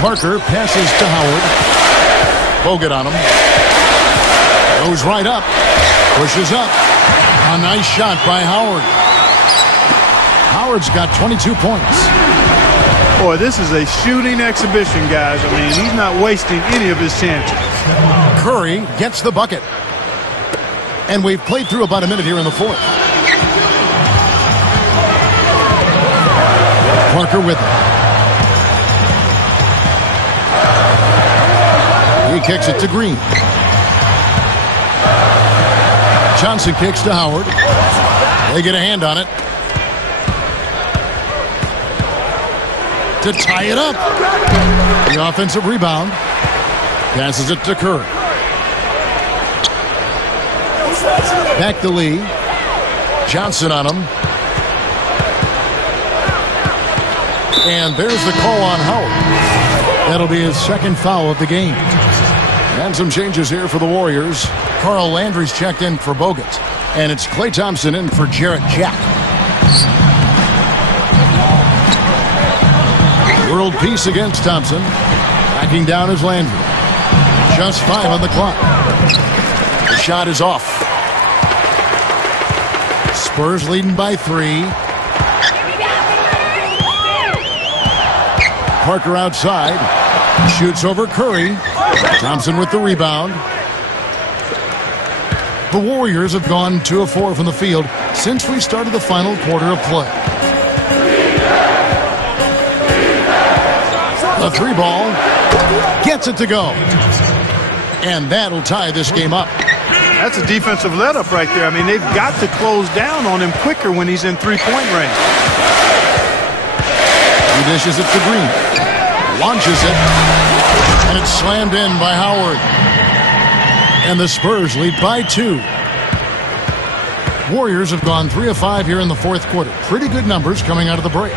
Parker passes to Howard. Bogut on him. Goes right up. Pushes up. A nice shot by Howard. Howard's got 22 points. Boy, this is a shooting exhibition, guys. I mean, he's not wasting any of his chances. Curry gets the bucket. And we've played through about a minute here in the 4th. Parker with it. He kicks it to Green. Johnson kicks to Howard. They get a hand on it. To tie it up. The offensive rebound. Passes it to Curry. Back to Lee. Johnson on him. And there's the call on Howard. That'll be his 2nd foul of the game. And some changes here for the Warriors. Carl Landry's checked in for Bogut. And it's Klay Thompson in for Jarrett Jack. World peace against Thompson. Backing down is Landry. Just 5 on the clock. The shot is off. Spurs leading by 3. Parker outside. Shoots over Curry. Thompson with the rebound. The Warriors have gone 2 of 4 from the field since we started the final quarter of play. The 3 ball gets it to go. And that'll tie this game up. That's a defensive let-up right there. I mean, they've got to close down on him quicker when he's in three-point range. He dishes it to Green. Launches it. And it's slammed in by Howard. And the Spurs lead by 2. Warriors have gone 3 of 5 here in the fourth quarter. Pretty good numbers coming out of the break.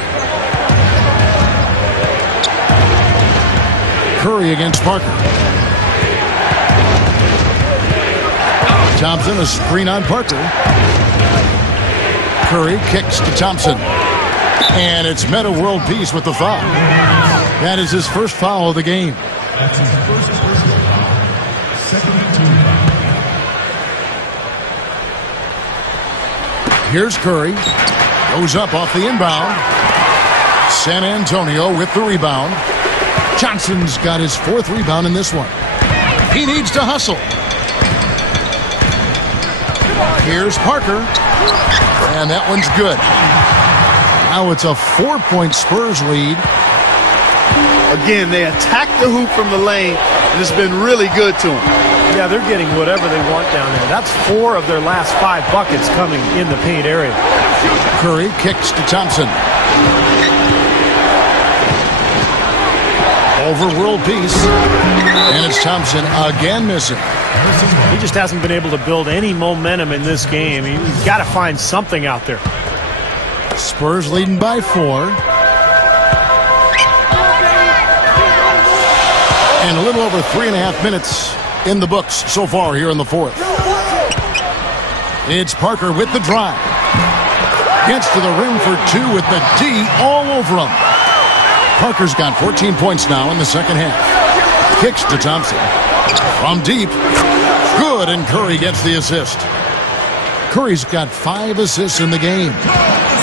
Curry against Parker. Thompson, a screen on Parker. Curry kicks to Thompson. And it's Meta World Peace with the foul. That is his first foul of the game. That's his first personal foul. Second and 2. Here's Curry. Goes up off the inbound. San Antonio with the rebound. Johnson's got his 4th rebound in this one. He needs to hustle. Here's Parker. And that one's good. Now it's a 4-point Spurs lead. Again, they attack the hoop from the lane, and it's been really good to them. Yeah, they're getting whatever they want down there. That's 4 of their last 5 buckets coming in the paint area. Curry kicks to Thompson. Over world peace. And it's Thompson again missing. He just hasn't been able to build any momentum in this game. He's got to find something out there. Spurs leading by 4. And a little over 3.5 minutes in the books so far here in the fourth. It's Parker with the drive. Gets to the rim for 2 with the D all over him. Parker's got 14 points now in the second half. Kicks to Thompson. From deep. Good, and Curry gets the assist. Curry's got 5 assists in the game.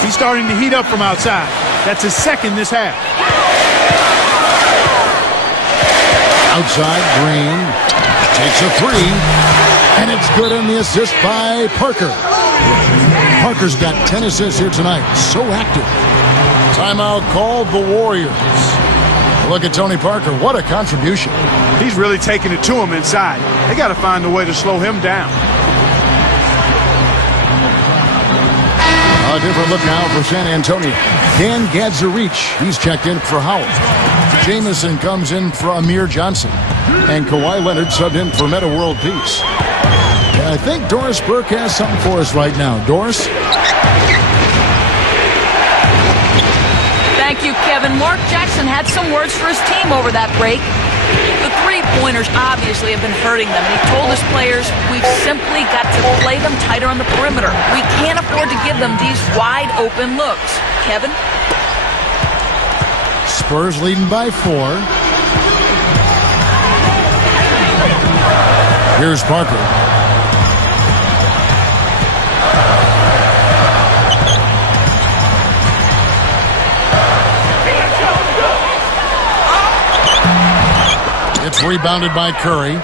He's starting to heat up from outside. That's his 2nd this half. Outside, Green takes a 3, and it's good on the assist by Parker. Parker's got 10 assists here tonight. So active. Timeout called the Warriors. Look at Tony Parker. What a contribution. He's really taking it to him inside. They got to find a way to slow him down. A different look now for San Antonio. Dan Gadzarich, he's checked in for Howard. Jamison comes in for Amir Johnson. And Kawhi Leonard subbed in for Meta World Peace. And I think Doris Burke has something for us right now. Doris? Thank you, Kevin. Mark Jackson had some words for his team over that break. The three-pointers obviously have been hurting them, and he told his players, we've simply got to play them tighter on the perimeter. We can't afford to give them these wide-open looks. Kevin? Spurs leading by 4. Here's Parker. It's rebounded by Curry.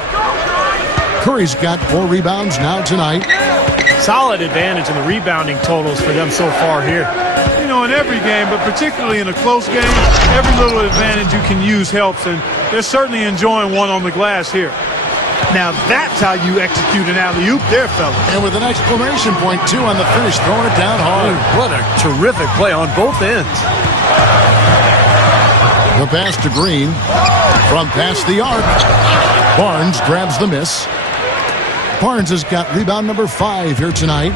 Curry's got 4 rebounds now tonight. Solid advantage in the rebounding totals for them so far here. You know, in every game, but particularly in a close game, every little advantage you can use helps, and they're certainly enjoying one on the glass here. Now that's how you execute an alley-oop there, fellas. And with an exclamation point, too, on the finish, throwing it down hard. What a terrific play on both ends. The pass to Green. From past the arc. Barnes grabs the miss. Barnes has got rebound number 5 here tonight.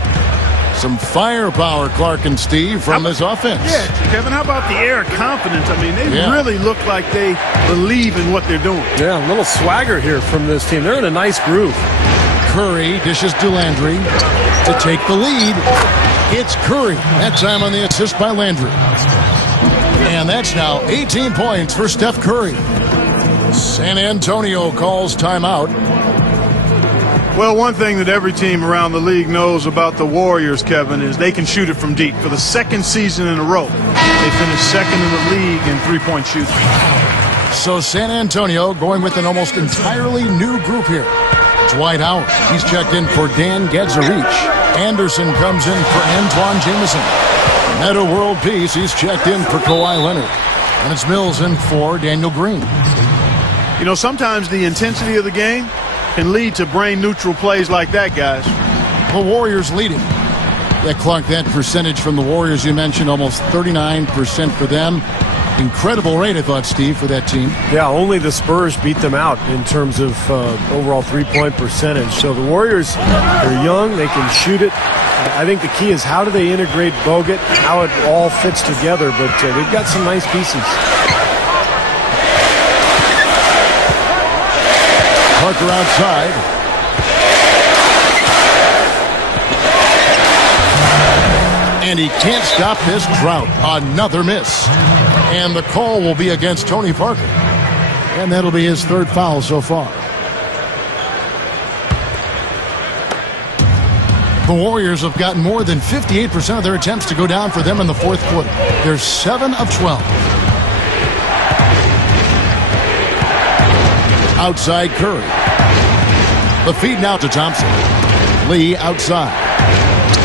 Some firepower, Clark and Steve, from this offense. Yeah, Kevin, how about the air of confidence? I mean, they really look like they believe in what they're doing. Yeah, a little swagger here from this team. They're in a nice groove. Curry dishes to Landry to take the lead. It's Curry. That time on the assist by Landry. And that's now 18 points for Steph Curry. San Antonio calls timeout. Well, one thing that every team around the league knows about the Warriors, Kevin, is they can shoot it from deep. For the second season in a row, they finished second in the league in three-point shooting. So San Antonio going with an almost entirely new group here. Dwight Howard, he's checked in for Dan Gadzarich. Anderson comes in for Antoine Jamison. Metta World Peace, he's checked in for Kawhi Leonard. And it's Mills in for Daniel Green. You know, sometimes the intensity of the game can lead to brain-neutral plays like that, guys. The Warriors leading. Yeah, Clark, that percentage from the Warriors you mentioned, almost 39% for them. Incredible rate, I thought, Steve, for that team. Yeah, only the Spurs beat them out in terms of overall three-point percentage. So the Warriors, they're young, they can shoot it. I think the key is how do they integrate Bogut, how it all fits together, but they've got some nice pieces. Parker outside. And he can't stop this drought. Another miss. And the call will be against Tony Parker. And that'll be his third foul so far. The Warriors have gotten more than 58% of their attempts to go down for them in the fourth quarter. They're 7 of 12. Outside Curry. The feed now to Thompson. Lee outside.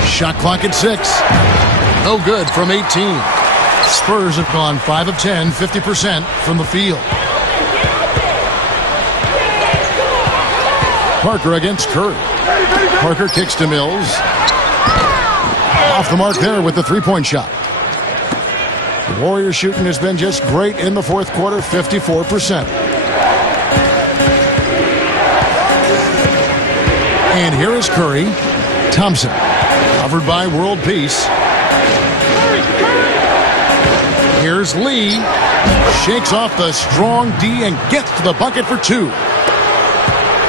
Shot clock at 6. No good from 18. Spurs have gone 5 of 10, 50% from the field. Parker against Curry. Parker kicks to Mills. Off the mark there with the three-point shot. The Warriors shooting has been just great in the fourth quarter, 54%. And here is Curry. Thompson, covered by World Peace. Here's Lee. Shakes off the strong D and gets to the bucket for 2.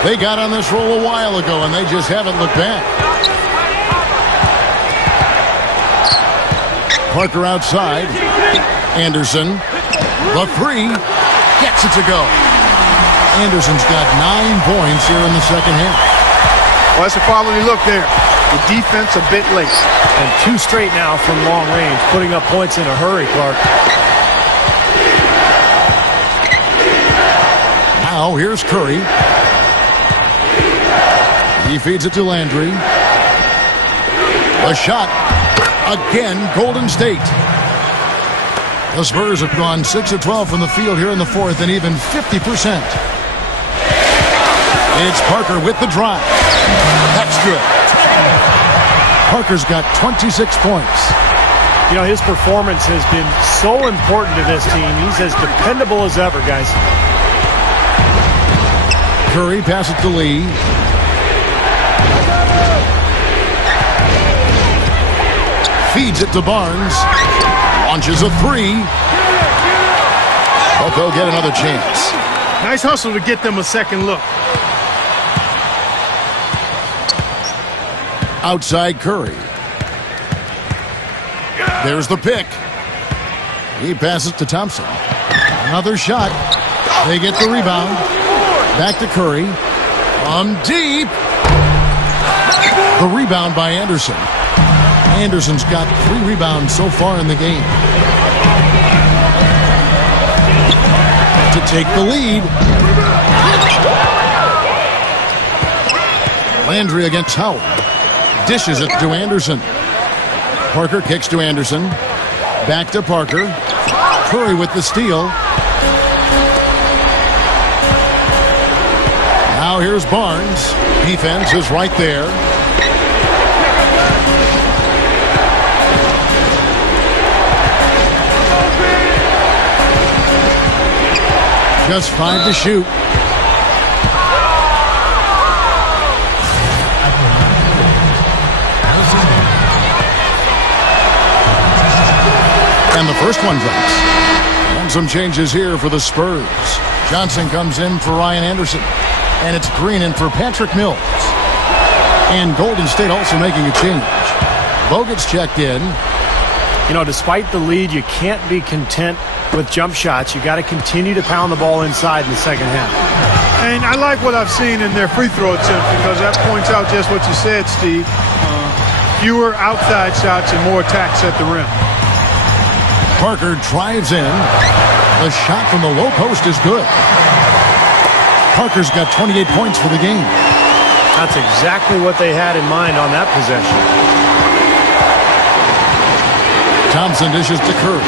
They got on this roll a while ago, and they just haven't looked back. Parker outside. Anderson. The 3. Gets it to go. Anderson's got 9 points here in the second half. Well, that's a quality look there. The defense a bit late. And 2 straight now from long range, putting up points in a hurry, Clark. Now here's Curry. He feeds it to Landry. A shot. Again, Golden State. The Spurs have gone 6 of 12 from the field here in the fourth and even 50%. It's Parker with the drive. That's good. Parker's got 26 points. You know, his performance has been so important to this team. He's as dependable as ever, guys. Curry passes to Lee. Feeds it to Barnes. Launches a 3. But they'll get another chance. Nice hustle to get them a second look. Outside Curry. There's the pick. He passes to Thompson. Another shot. They get the rebound. Back to Curry. Deep. The rebound by Anderson. Anderson's got 3 rebounds so far in the game. To take the lead. Landry against Howard. Dishes it to Anderson. Parker kicks to Anderson. Back to Parker. Curry with the steal. Now here's Barnes. Defense is right there. Just 5 to shoot. And the first one drops. And some changes here for the Spurs. Johnson comes in for Ryan Anderson. And it's Green in for Patrick Mills. And Golden State also making a change. Bogut's checked in. You know, despite the lead, you can't be content with jump shots. You got to continue to pound the ball inside in the second half. And I like what I've seen in their free throw attempt because that points out just what you said, Steve. Fewer outside shots and more attacks at the rim. Parker drives in. The shot from the low post is good. Parker's got 28 points for the game. That's exactly what they had in mind on that possession. Thompson dishes to Curry.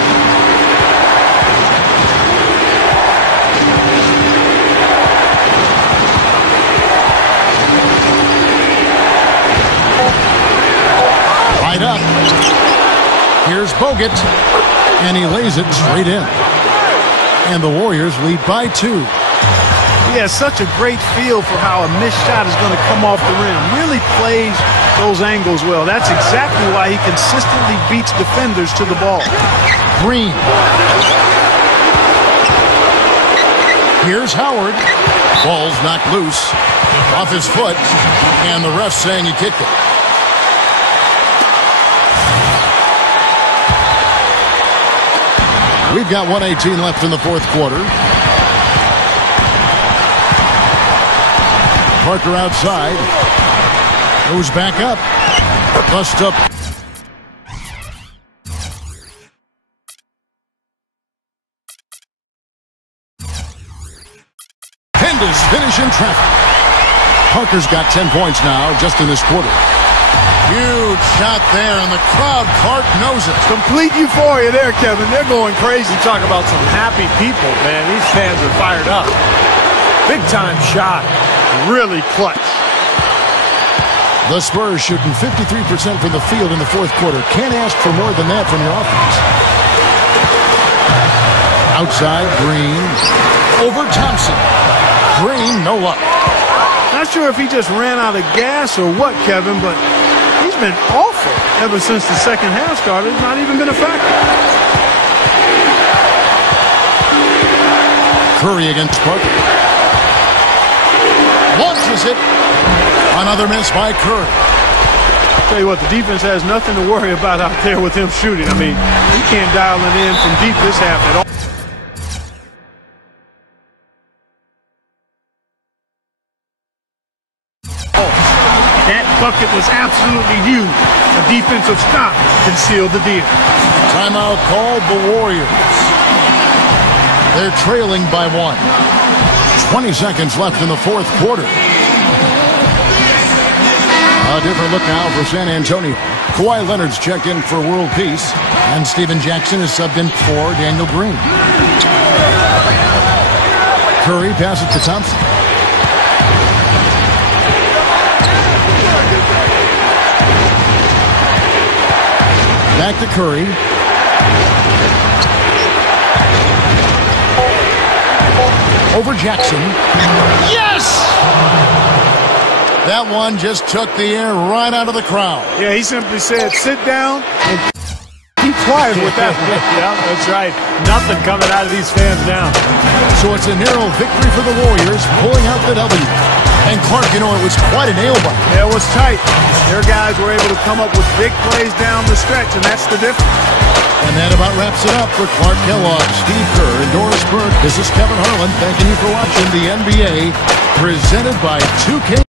Right up. Here's Bogut, and he lays it straight in. And the Warriors lead by 2. He has such a great feel for how a missed shot is going to come off the rim. Really plays those angles well. That's exactly why he consistently beats defenders to the ball. Green. Here's Howard. Ball's knocked loose off his foot, and the ref saying he kicked it. We've got 1:18 left in the fourth quarter. Parker outside. Goes back up. Bust up. Penders finish in traffic. Parker's got 10 points now just in this quarter. Huge shot there, and the crowd, Clark, knows it. Complete euphoria there, Kevin. They're going crazy. You talk about some happy people, man. These fans are fired up. Big-time shot. Really clutch. The Spurs shooting 53% from the field in the fourth quarter. Can't ask for more than that from your offense. Outside, Green. Over Thompson. Green, no luck. Not sure if he just ran out of gas or what, Kevin, but he's been awful ever since the second half started. Not even been a factor. Curry against Parker. Launches it. Another miss by Curry. Tell you what, the defense has nothing to worry about out there with him shooting. I mean, he can't dial it in from deep this half at all. That bucket was absolutely huge. A defensive stop can seal the deal. Timeout called the Warriors. They're trailing by 1. 20 seconds left in the fourth quarter. A different look now for San Antonio. Kawhi Leonard's checked in for world peace, and Steven Jackson is subbed in for Daniel Green. Curry passes to Thompson. Back to Curry. Over Jackson. Yes! That one just took the air right out of the crowd. Yeah, he simply said, sit down and keep quiet with that one. Yeah, that's right. Nothing coming out of these fans now. So it's a narrow victory for the Warriors, pulling out the W. And Clark, you know, it was quite a nail-biter. Yeah, it was tight. Their guys were able to come up with big plays down the stretch, and that's the difference. And that about wraps it up for Clark Kellogg, Steve Kerr, and Doris Burke. This is Kevin Harlan thanking you for watching the NBA, presented by 2K.